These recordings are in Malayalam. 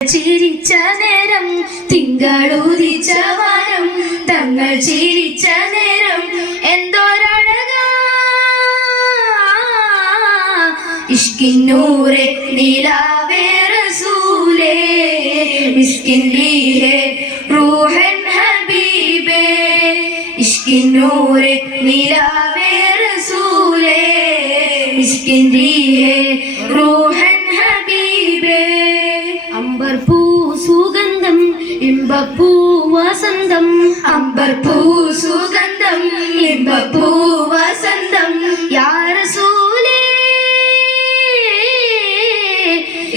ചിരിച്ച നേരം തിങ്കളൂരിച്ച വാരം തങ്ങൾ ചിരിച്ച നേരം എന്തോരഴക? ഇഷ്കിന്നൂറെ നീലാവേ റസൂലേ മിസ്കിൻ ലീഹേ റൂഹൻ ഹബീബേ. ഇഷ്കിന്നൂറെ നീലാവേ റസൂലേ മിസ്കിൻ റൂഹൻ ഇമ്പപ്പൂ വസന്തം അമ്പർ പൂ സുഗന്ധം. ഇമ്പപ്പൂ വസന്തം യാറസൂലേ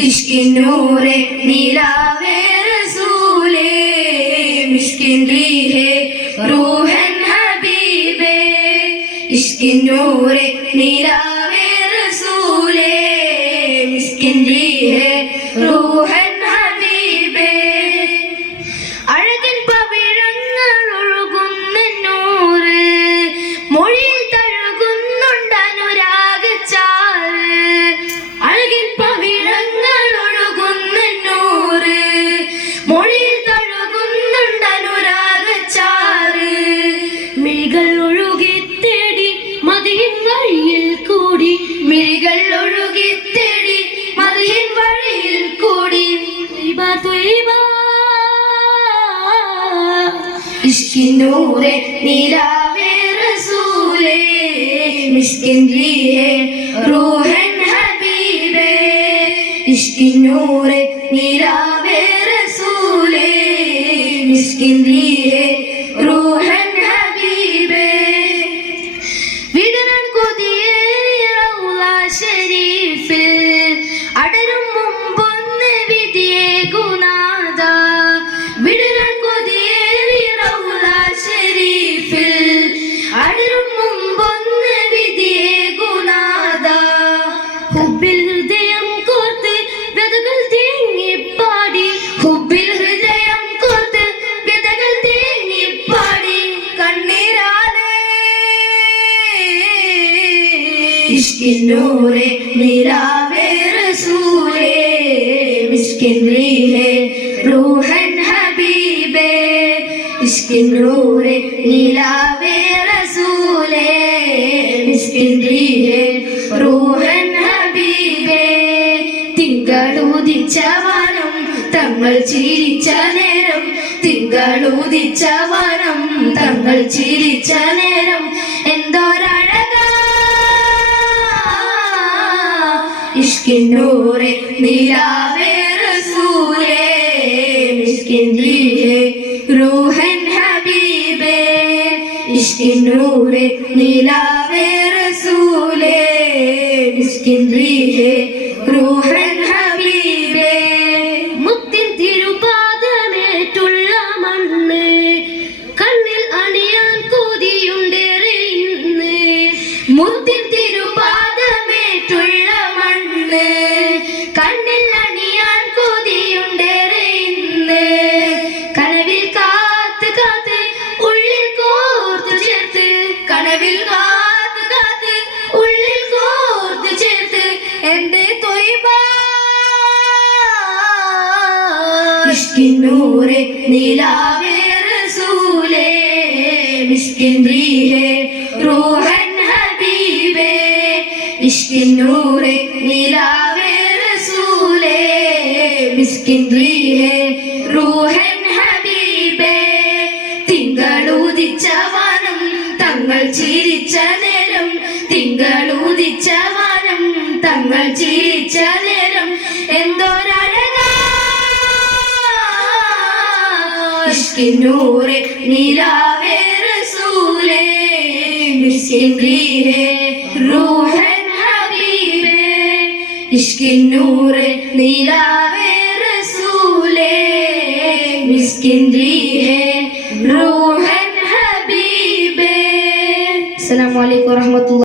ഇഷ്കിന്നൂറെ നിലാവേ റസൂലേ മിഷ്കിൻ റീഹേ റൂഹൻ ഹബീബേ. ഇഷ്കിന്നൂറെ നിലാവേ റസൂലേ മിഷ്കിൻ റീഹേ റൂഹൻ ഇഷ്കിന്നൂറെ നിലാവേ റസൂലേ മിസ്കിൻലിയേ റീഹേ റൂഹൻ ഹബീബേ. ഇഷ്കിന്നൂരെ നിലാവേ റസൂലേ മിഷ്കിൻ ഇഷ്കിന്നൂറെ നിലാവേ റസൂലേ മിസ്കിൻ റീഹേ റൂഹൻ ഹബീബേ. ഇഷ്കിന്നൂറെ നിലാവേ റസൂലേ മിസ്കിൻ റീഹേ റൂഹൻ ഹബീബേ. തിങ്കളൂതിച്ച വനം തങ്ങൾ ചിരിച്ച നേരം തിങ്കളൂതിച്ച വനം തങ്ങൾ ചിരിച്ച നേരം ഇഷ്കിന്നൂറെ നിലാവേ റസൂലേ മിഷ്കിൻ റീഹേ റൂഹൻ ഹബീബേ. ഇഷ്കിന്നൂറെ നിലാവേ റസൂലേ മിഷ്കിൻ റൂഹൻ ഇഷ്കിന്നൂറെ നിലാവേ റസൂലേ മിസ്കിൻ റീഹേ റൂഹൻ ഹബീബേ. ഇഷ്കിന്നൂറെ നിലാവേ റസൂലേ മിസ്കിൻ റീഹേ റൂഹൻ ഹബീബേ. തിങ്കളുദിച്ച വനം തങ്ങൾ ചിരിച്ച നേരം തിങ്കളൂതിച്ച വനം തങ്ങൾ ചിരിച്ച മിസ്കിനൂറെ നിലാവേ റസൂലേ മിസ്കിൻ റീഹേ റൂഹൻ ഹബീബേ. ഇഷ്കിനൂറെ നിലാവേ റസൂലേ മിസ്കിൻ റീഹേ റൂഹൻ ഹബീബേ. അസ്സലാമു അലൈക്കും വറഹ്മത്തുള്ളാഹി